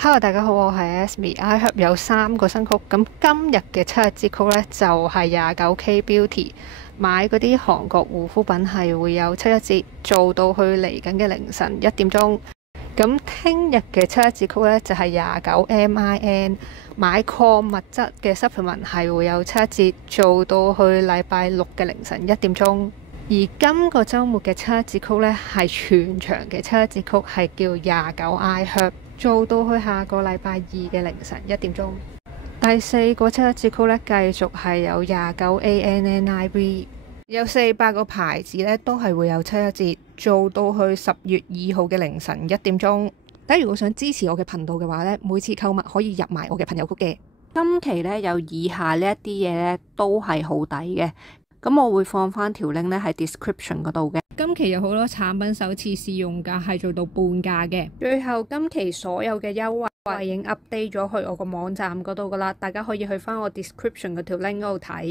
Hello，大家好，我係 Asmi。iHerb 有3個新曲，咁今日嘅7日折扣呢，就係 29K Beauty 買嗰啲韓國護膚品係會有7日折，做到去嚟緊嘅凌晨1點鐘。咁聽日嘅7日折扣呢，就係29MIN 買礦物質嘅 supplement 係會有7日折，做到去禮拜六嘅凌晨1點鐘。而今個週末嘅7日折扣呢，係全場嘅7日折扣，係叫29iHerb。做到去下個禮拜二嘅凌晨1點鐘。第4個7日折扣呢，繼續係有29ANNIV，有400個牌子呢都係會有7日折，做到去10月2號嘅凌晨1點鐘。大家如果想支持我嘅頻道嘅話呢，每次購物可以入埋我嘅朋友曲嘅。今期呢，有以下呢一啲嘢呢都係好抵嘅，咁我會放翻條 link 呢喺 description 嗰度嘅。今期有好多產品首次試用價係做到半價嘅。最後今期所有嘅優惠已經 update 咗去我個網站嗰度噶啦，大家可以去翻我 description 嗰條 link 嗰度睇。